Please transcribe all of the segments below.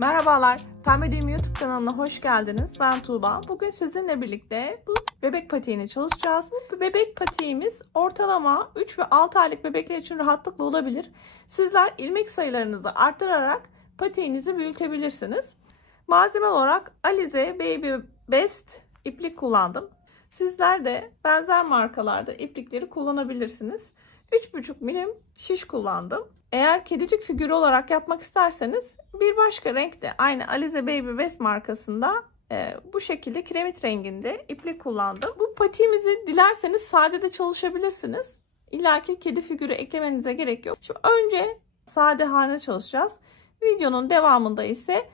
Merhabalar, Pembe Düğüm YouTube kanalına hoş geldiniz. Ben Tuğba. Bugün sizinle birlikte bu bebek patiğini çalışacağız. Bu bebek patiğimiz ortalama 3 ve 6 aylık bebekler için rahatlıkla olabilir. Sizler ilmek sayılarınızı arttırarak patiğinizi büyütebilirsiniz. Malzeme olarak Alize Baby Best iplik kullandım. Sizler de benzer markalarda iplikleri kullanabilirsiniz. 3,5 milim şiş kullandım. Eğer kedicik figürü olarak yapmak isterseniz bir başka renkte aynı Alize Baby Best markasında bu şekilde kiremit renginde iplik kullandım. Bu patiğimizi dilerseniz sade de çalışabilirsiniz. İlla ki kedi figürü eklemenize gerek yok. Şimdi önce sade haline çalışacağız. Videonun devamında ise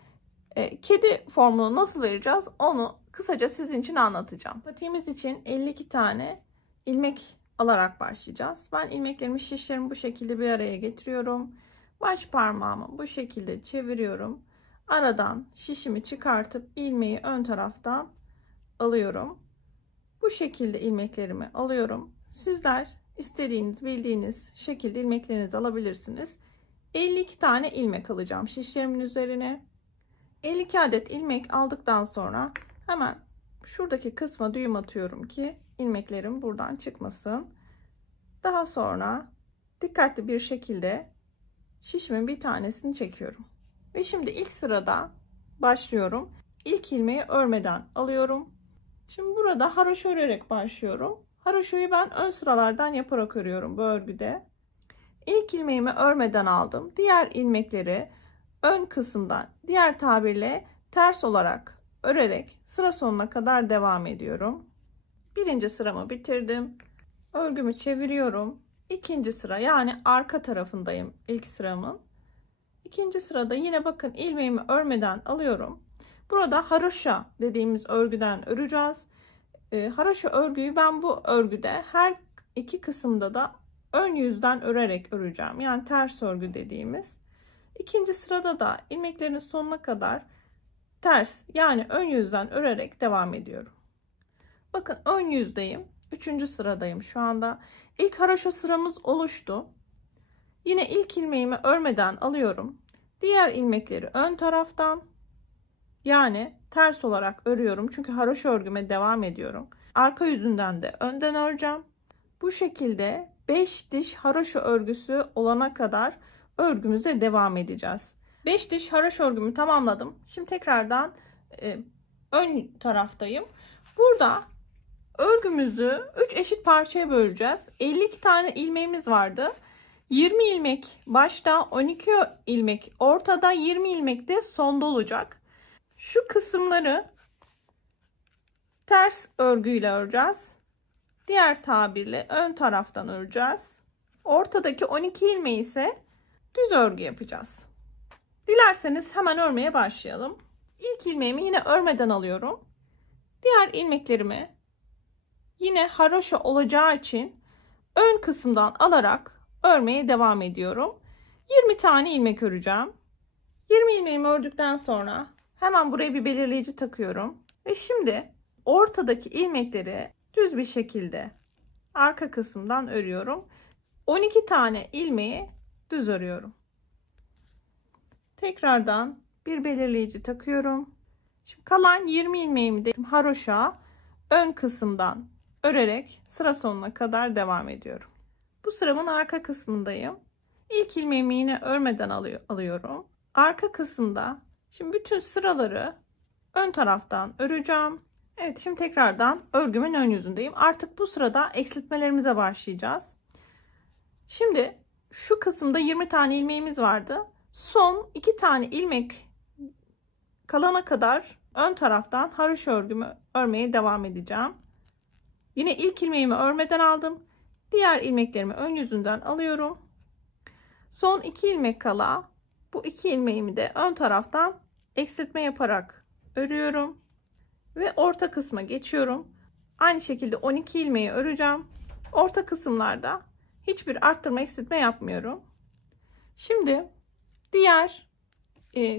kedi formunu nasıl vereceğiz onu kısaca sizin için anlatacağım. Patiğimiz için 52 tane ilmek alarak başlayacağız. Ben ilmeklerimi, şişlerimi bu şekilde bir araya getiriyorum. Baş parmağımı bu şekilde çeviriyorum. Aradan şişimi çıkartıp ilmeği ön taraftan alıyorum. Bu şekilde ilmeklerimi alıyorum. Sizler istediğiniz, bildiğiniz şekilde ilmeklerinizi alabilirsiniz. 52 tane ilmek alacağım şişlerimin üzerine. 52 adet ilmek aldıktan sonra hemen şuradaki kısma düğüm atıyorum ki ilmeklerim buradan çıkmasın. Daha sonra dikkatli bir şekilde şişimin bir tanesini çekiyorum. Ve şimdi ilk sırada başlıyorum. İlk ilmeği örmeden alıyorum. Şimdi burada haroşa örerek başlıyorum. Haroşayı ben ön sıralardan yaparak örüyorum bu örgüde. İlk ilmeğimi örmeden aldım. Diğer ilmekleri ön kısımdan, diğer tabirle ters olarak örerek sıra sonuna kadar devam ediyorum. Birinci sıramı bitirdim. Örgümü çeviriyorum. İkinci sıra, yani arka tarafındayım ilk sıramın. İkinci sırada yine bakın ilmeğimi örmeden alıyorum. Burada haroşa dediğimiz örgüden öreceğiz. Haroşa örgüyü ben bu örgüde her iki kısımda da ön yüzden örerek öreceğim. Yani ters örgü dediğimiz. İkinci sırada da ilmeklerin sonuna kadar ters, yani ön yüzden örerek devam ediyorum. Bakın ön yüzdeyim. Üçüncü sıradayım şu anda. İlk haroşa sıramız oluştu. Yine ilk ilmeğimi örmeden alıyorum. Diğer ilmekleri ön taraftan, yani ters olarak örüyorum. Çünkü haroşa örgüme devam ediyorum. Arka yüzünden de önden öreceğim. Bu şekilde 5 diş haroşa örgüsü olana kadar örgümüze devam edeceğiz. 5 diş haroşa örgümü tamamladım. Şimdi tekrardan ön taraftayım. Burada örgümüzü 3 eşit parçaya böleceğiz. 52 tane ilmeğimiz vardı. 20 ilmek başta, 12 ilmek ortada, 20 ilmek de sonda olacak. Şu kısımları ters örgüyle öreceğiz. Diğer tabirle ön taraftan öreceğiz. Ortadaki 12 ilmeği ise düz örgü yapacağız. Dilerseniz hemen örmeye başlayalım. İlk ilmeğimi yine örmeden alıyorum. Diğer ilmeklerimi yine haroşa olacağı için ön kısımdan alarak örmeye devam ediyorum. 20 tane ilmek öreceğim. 20 ilmeğimi ördükten sonra hemen buraya bir belirleyici takıyorum. Ve şimdi ortadaki ilmekleri düz bir şekilde arka kısımdan örüyorum. 12 tane ilmeği düz örüyorum. Tekrardan bir belirleyici takıyorum. Şimdi kalan 20 ilmeğimi de haroşa ön kısımdan örerek sıra sonuna kadar devam ediyorum. Bu sıramın arka kısmındayım. İlk ilmeğimi yine örmeden alıyorum. Arka kısımda şimdi bütün sıraları ön taraftan öreceğim. Evet, şimdi tekrardan örgümün ön yüzündeyim. Artık bu sırada eksiltmelerimize başlayacağız. Şimdi şu kısımda 20 tane ilmeğimiz vardı. Son 2 tane ilmek kalana kadar ön taraftan haroşa örgümü örmeye devam edeceğim. Yine ilk ilmeğimi örmeden aldım. Diğer ilmeklerimi ön yüzünden alıyorum. Son 2 ilmek kala bu 2 ilmeğimi de ön taraftan eksiltme yaparak örüyorum. Ve orta kısma geçiyorum. Aynı şekilde 12 ilmeği öreceğim. Orta kısımlarda hiçbir arttırma eksiltme yapmıyorum. Şimdi diğer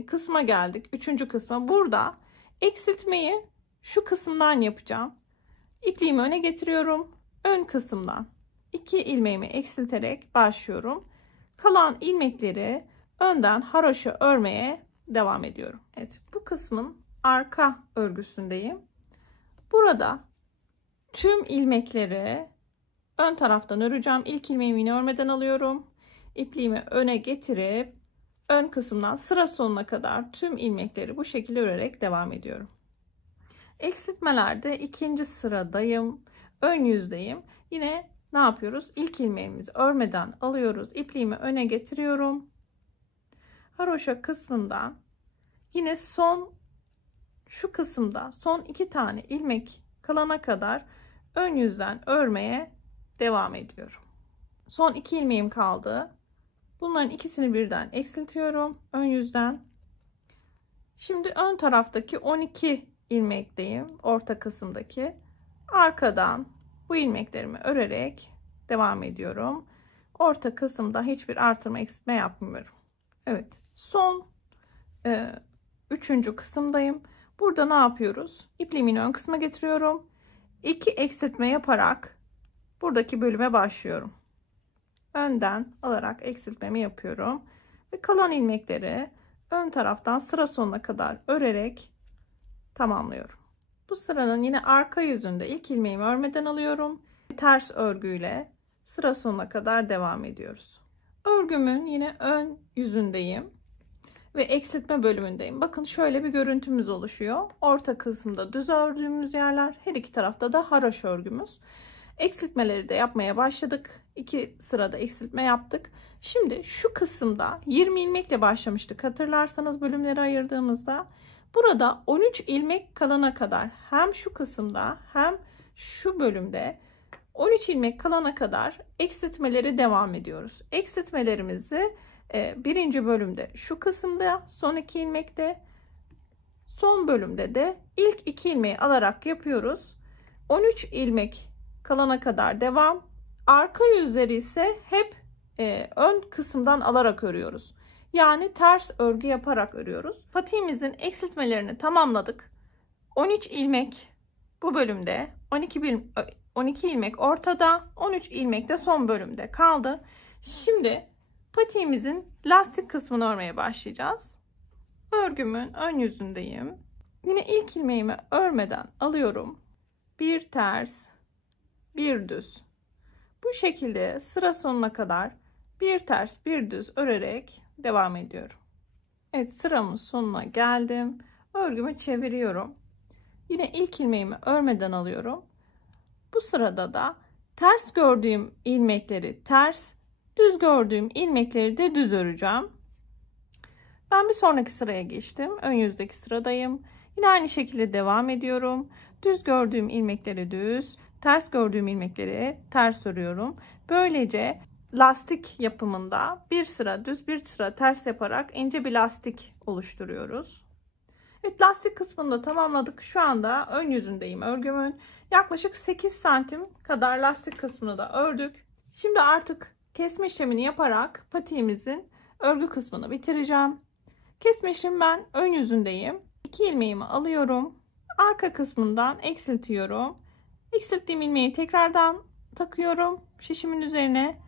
kısma geldik. Üçüncü kısma. Burada eksiltmeyi şu kısımdan yapacağım. İpliğimi öne getiriyorum. Ön kısımdan 2 ilmeğimi eksilterek başlıyorum. Kalan ilmekleri önden haroşa örmeye devam ediyorum. Evet, bu kısmın arka örgüsündeyim. Burada tüm ilmekleri ön taraftan öreceğim. İlk ilmeğimi yine örmeden alıyorum. İpliğimi öne getirip ön kısımdan sıra sonuna kadar tüm ilmekleri bu şekilde örerek devam ediyorum. Eksiltmelerde ikinci sıradayım. Ön yüzdeyim. Yine ne yapıyoruz? İlk ilmeğimizi örmeden alıyoruz. İpliğimi öne getiriyorum. Haroşa kısmından yine şu kısımda son 2 tane ilmek kalana kadar ön yüzden örmeye devam ediyorum. Son 2 ilmeğim kaldı. Bunların ikisini birden eksiltiyorum ön yüzden. Şimdi ön taraftaki 12 ilmekteyim. Orta kısımdaki. Arkadan bu ilmeklerimi örerek devam ediyorum. Orta kısımda hiçbir artırma eksiltme yapmıyorum. Evet. Son 3. kısımdayım. Burada ne yapıyoruz? İpliğimi ön kısma getiriyorum. 2 eksiltme yaparak buradaki bölüme başlıyorum. Önden alarak eksiltmemi yapıyorum. Ve kalan ilmekleri ön taraftan sıra sonuna kadar örerek tamamlıyorum. Bu sıranın yine arka yüzünde ilk ilmeğimi örmeden alıyorum. Ters örgüyle sıra sonuna kadar devam ediyoruz. Örgümün yine ön yüzündeyim ve eksiltme bölümündeyim. Bakın şöyle bir görüntümüz oluşuyor. Orta kısımda düz ördüğümüz yerler, her iki tarafta da haroşa örgümüz. Eksiltmeleri de yapmaya başladık. 2 sırada eksiltme yaptık. Şimdi şu kısımda 20 ilmekle başlamıştık. Hatırlarsanız bölümleri ayırdığımızda burada 13 ilmek kalana kadar hem şu kısımda hem şu bölümde 13 ilmek kalana kadar eksiltmeleri devam ediyoruz. Eksiltmelerimizi birinci bölümde şu kısımda son 2 ilmekte, son bölümde de ilk 2 ilmeği alarak yapıyoruz. 13 ilmek kalana kadar devam. Arka yüzleri ise hep ön kısımdan alarak örüyoruz. Yani ters örgü yaparak örüyoruz. Patiğimizin eksiltmelerini tamamladık. 13 ilmek bu bölümde, 12 ilmek ortada, 13 ilmek de son bölümde kaldı. Şimdi patiğimizin lastik kısmını örmeye başlayacağız. Örgümün ön yüzündeyim. Yine ilk ilmeğimi örmeden alıyorum. Bir ters, bir düz. Bu şekilde sıra sonuna kadar bir ters, bir düz örerek devam ediyorum. Evet, sıramın sonuna geldim. Örgümü çeviriyorum. Yine ilk ilmeğimi örmeden alıyorum. Bu sırada da ters gördüğüm ilmekleri ters, düz gördüğüm ilmekleri de düz öreceğim. Ben bir sonraki sıraya geçtim. Ön yüzdeki sıradayım. Yine aynı şekilde devam ediyorum. Düz gördüğüm ilmekleri düz, ters gördüğüm ilmekleri ters örüyorum. Böylece lastik yapımında bir sıra düz, bir sıra ters yaparak ince bir lastik oluşturuyoruz. Evet, lastik kısmını da tamamladık. Şu anda ön yüzündeyim örgümün. Yaklaşık 8 santim kadar lastik kısmını da ördük. Şimdi artık kesme işlemini yaparak patiğimizin örgü kısmını bitireceğim. Kesme işlemi ben ön yüzündeyim. 2 ilmeğimi alıyorum. Arka kısmından eksiltiyorum. Eksilttiğim ilmeği tekrardan takıyorum şişimin üzerine.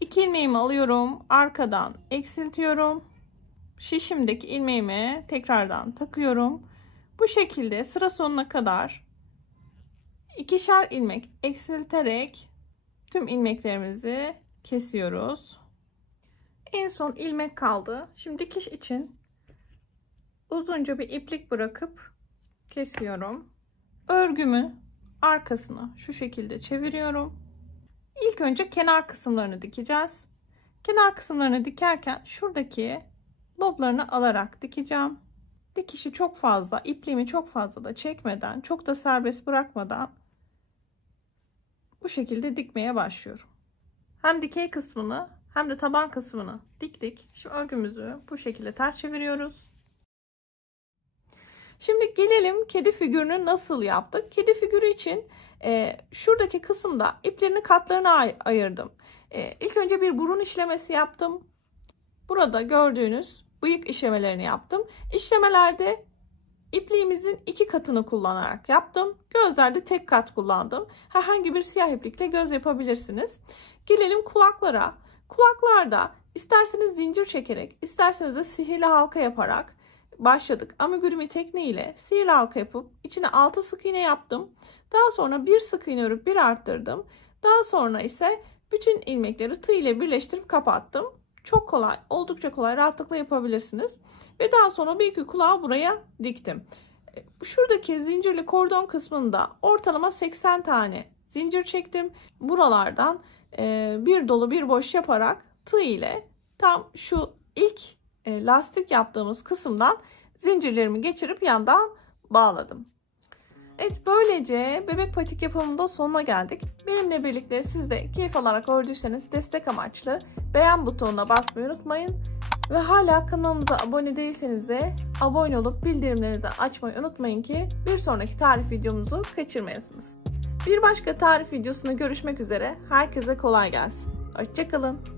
2 ilmeğimi alıyorum. Arkadan eksiltiyorum. Şişimdeki ilmeğimi tekrardan takıyorum. Bu şekilde sıra sonuna kadar ikişer ilmek eksilterek tüm ilmeklerimizi kesiyoruz. En son ilmek kaldı. Şimdi dikiş için uzunca bir iplik bırakıp kesiyorum. Örgümün arkasını şu şekilde çeviriyorum. İlk önce kenar kısımlarını dikeceğiz. Kenar kısımlarını dikerken şuradaki loblarını alarak dikeceğim. Dikişi çok fazla, ipliğimi çok fazla da çekmeden, çok da serbest bırakmadan bu şekilde dikmeye başlıyorum. Hem dikey kısmını hem de taban kısmını diktik. Şimdi örgümüzü bu şekilde ters çeviriyoruz. Şimdi gelelim kedi figürünü nasıl yaptık. Kedi figürü için şuradaki kısımda iplerini katlarına ayırdım. İlk önce bir burun işlemesi yaptım. Burada gördüğünüz bıyık işlemelerini yaptım. İşlemelerde ipliğimizin 2 katını kullanarak yaptım. Gözlerde tek kat kullandım. Herhangi bir siyah iplikle göz yapabilirsiniz. Gelelim kulaklara. Kulaklarda isterseniz zincir çekerek, isterseniz de sihirli halka yaparak başladık. Amigurumi tekniğiyle sihirli halka yapıp içine 6 sık iğne yaptım. Daha sonra bir sık iğne örüp bir arttırdım. Daha sonra ise bütün ilmekleri tığ ile birleştirip kapattım. Çok kolay, oldukça kolay, rahatlıkla yapabilirsiniz. Ve daha sonra bir iki kulağı buraya diktim. Şuradaki zincirli kordon kısmında ortalama 80 tane zincir çektim. Buralardan bir dolu bir boş yaparak tığ ile tam şu ilk lastik yaptığımız kısımdan zincirlerimi geçirip yandan bağladım. Evet, böylece bebek patik yapımında sonuna geldik. Benimle birlikte siz de keyif alarak ördüyseniz destek amaçlı beğen butonuna basmayı unutmayın. Ve hala kanalımıza abone değilseniz de abone olup bildirimlerinizi açmayı unutmayın ki bir sonraki tarif videomuzu kaçırmayasınız. Bir başka tarif videosunda görüşmek üzere. Herkese kolay gelsin. Hoşça kalın.